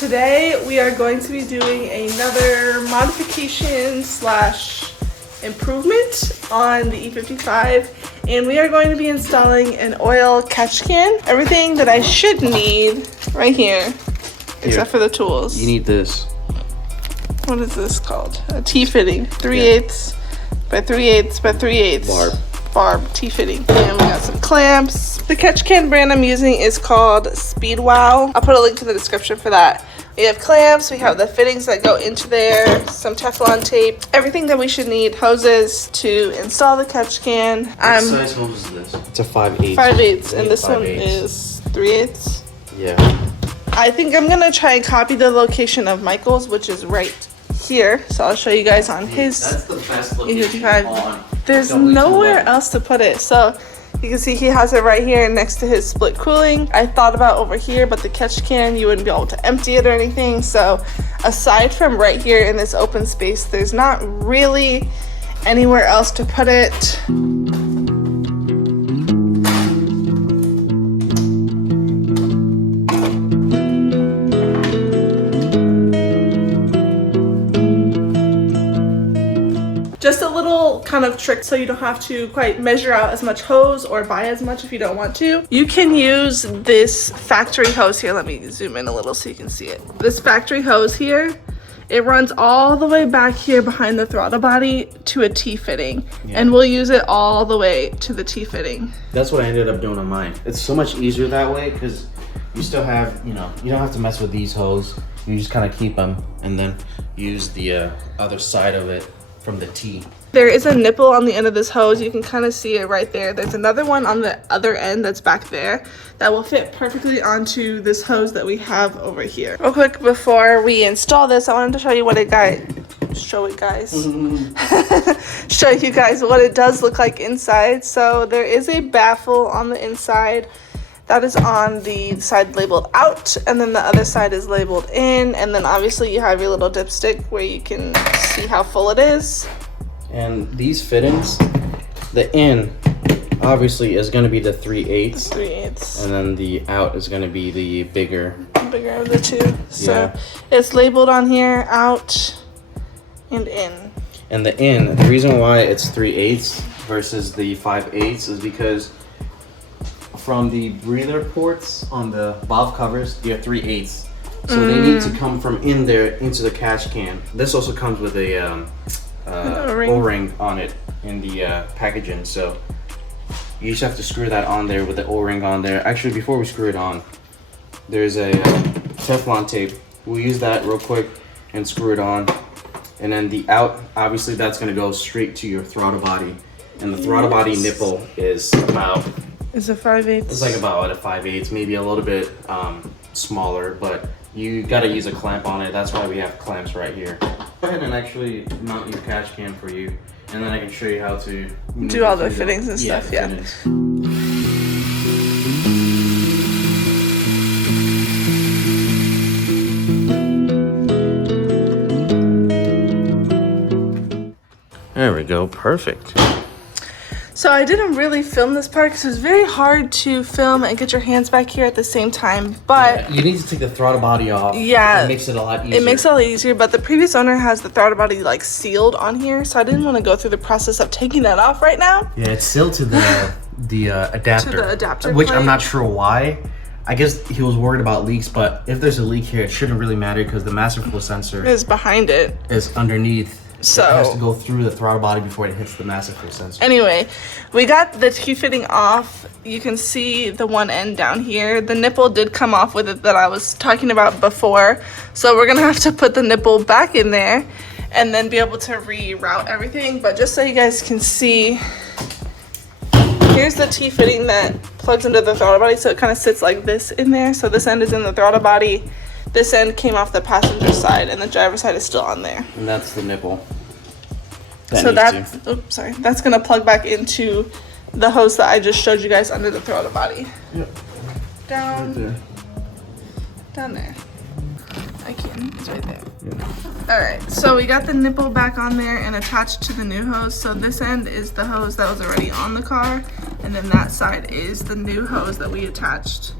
Today we are going to be doing another modification slash improvement on the E55, and we are going to be installing an oil catch can. Everything that I should need right here, except for the tools. You need this. What is this called? A T-fitting, 3/8 by 3/8 by 3/8 barb T-fitting. And we got some clamps. The catch can brand I'm using is called Speedwow. I'll put a link to the description for that. We have clamps, we have the fittings that go into there, some Teflon tape, everything that we should need, hoses to install the catch can. What size hose is this? It's a 5/8. 5/8, and this one is 3/8. Yeah. I think I'm gonna try and copy the location of Michael's, which is right here. So I'll show you guys on his That's the best location on There's W211. nowhere else to put it. So you can see he has it right here next to his split cooling. I thought about over here, but the catch can, you wouldn't be able to empty it or anything. So aside from right here in this open space, there's not really anywhere else to put it. Just a little kind of trick so you don't have to quite measure out as much hose or buy as much if you don't want to. You can use this factory hose here. Let me zoom in a little so you can see it. This factory hose here, it runs all the way back here behind the throttle body to a T-fitting. Yeah. And we'll use it all the way to the T-fitting. That's what I ended up doing on mine. It's so much easier that way because you still have, you don't have to mess with these hose. You just kind of keep them and then use the other side of it from the T. There is a nipple on the end of this hose. You can kind of see it right there. There's another one on the other end that's back there that will fit perfectly onto this hose that we have over here. Real quick before we install this, I wanted to show you what it got. Show you guys what it does look like inside. So there is a baffle on the inside that is on the side labeled out, and then the other side is labeled in, and then obviously you have your little dipstick where you can see how full it is. And these fittings, the in obviously is going to be the 3/8, 3/8, and then the out is going to be the bigger of the two. So yeah. It's labeled on here out and in. And the in, the reason why it's 3/8 versus the 5/8 is because from the breather ports on the valve covers, they're 3/8. So they need to come from in there into the catch can. This also comes with a O-ring on it in the packaging. So you just have to screw that on there with the O-ring on there. Actually, before we screw it on, there's a Teflon tape. We'll use that real quick and screw it on. And then the out, obviously that's gonna go straight to your throttle body. And the throttle body nipple is about... It's a 5/8. It's like about a 5/8, maybe a little bit smaller, but you gotta use a clamp on it. That's why we have clamps right here. Go ahead and actually mount your catch can for you, and then I can show you how to do all the fittings and stuff. Yeah. There we go, perfect. So I didn't really film this part because it was very hard to film and get your hands back here at the same time, but... Yeah, you need to take the throttle body off. Yeah. It makes it a lot easier. It makes it a lot easier, but the previous owner has the throttle body like sealed on here, so I didn't want to go through the process of taking that off right now. Yeah, it's sealed to the adapter. To the adapter which plate. I'm not sure why. I guess he was worried about leaks, but if there's a leak here, it shouldn't really matter because the master flow sensor is behind it. Is underneath. So it has to go through the throttle body before it hits the master flow sensor. Anyway, we got the T-fitting off. You can see the one end down here. The nipple did come off with it that I was talking about before. So we're gonna have to put the nipple back in there and then be able to reroute everything. But just so you guys can see, here's the T-fitting that plugs into the throttle body. So it kind of sits like this in there. So this end is in the throttle body. This end came off the passenger side, and the driver's side is still on there. And that's the nipple. That's gonna plug back into the hose that I just showed you guys under the throttle body. Yep. Down. Right there. Down there. I can. It's right there. Yeah. All right. So we got the nipple back on there and attached to the new hose. So this end is the hose that was already on the car, and then that side is the new hose that we attached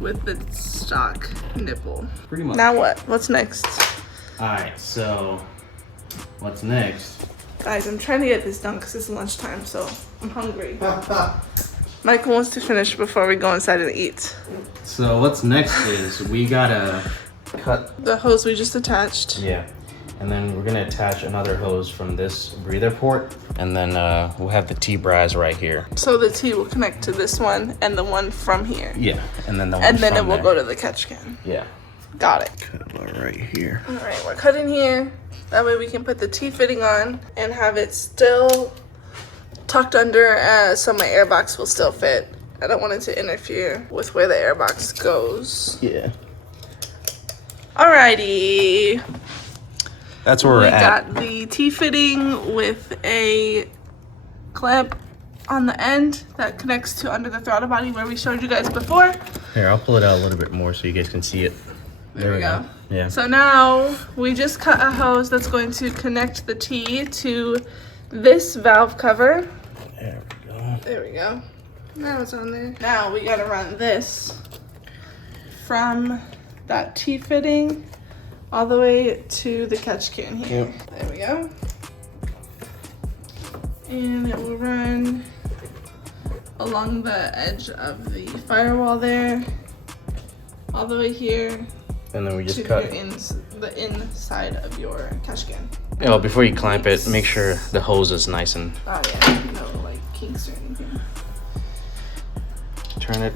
with the stock nipple. Pretty much. Now what? What's next? Alright, so what's next? Guys, I'm trying to get this done because it's lunchtime, so I'm hungry. Michael wants to finish before we go inside and eat. So what's next is we gotta cut. The hose we just attached. Yeah. And then we're gonna attach another hose from this breather port. And then we'll have the T-brass right here. So the T will connect to this one and the one from here. Yeah. And then the one And then from it will there. go to the catch can. Yeah. Got it. Cut it right here. All right, we're cutting here. That way we can put the T-fitting on and have it still tucked under so my airbox will still fit. I don't want it to interfere with where the airbox goes. Yeah. Alrighty. That's where we're We at. got the T-fitting with a clamp on the end that connects to under the throttle body where we showed you guys before. Here, I'll pull it out a little bit more so you guys can see it. There we go. Yeah. So now we just cut a hose that's going to connect the T to this valve cover. There we go. There we go. Now it's on there. Now we gotta run this from that T-fitting all the way to the catch can here. Yep. There we go. And it will run along the edge of the firewall there, all the way here And then we to just cut. the inside of your catch can. Yeah, well, before you clamp it, make sure the hose is nice and Oh yeah, no like kinks or anything.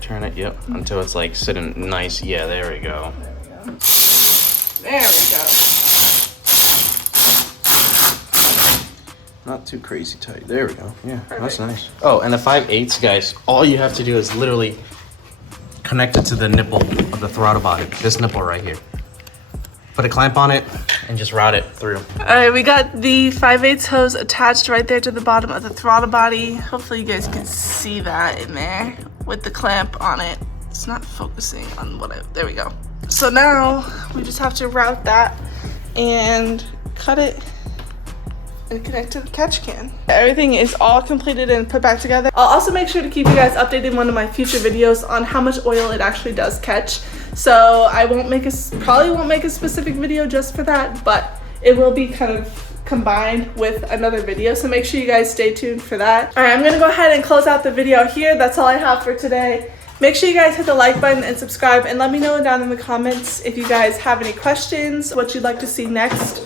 turn it, yep, until it's like sitting nice. Yeah, there we go. There we go. There we go. Not too crazy tight. There we go. Yeah, that's Perfect. nice. Oh, and the 5/8, guys, all you have to do is literally connect it to the nipple of the throttle body. This nipple right here. Put a clamp on it and just route it through. All right, we got the 5/8 hose attached right there to the bottom of the throttle body. Hopefully you guys can see that in there with the clamp on it. It's not focusing on there we go. So now we just have to route that and cut it and connect to the catch can. Everything is all completed and put back together. I'll also make sure to keep you guys updated in one of my future videos on how much oil it actually does catch. So I probably won't make a specific video just for that, but it will be kind of combined with another video. So make sure you guys stay tuned for that. All right, I'm gonna go ahead and close out the video here. That's all I have for today. Make sure you guys hit the like button and subscribe, and let me know down in the comments if you guys have any questions, what you'd like to see next,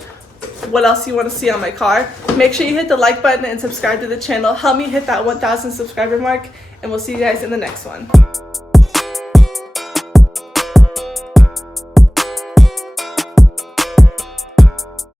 what else you want to see on my car. Make sure you hit the like button and subscribe to the channel. Help me hit that 1,000 subscriber mark, and we'll see you guys in the next one.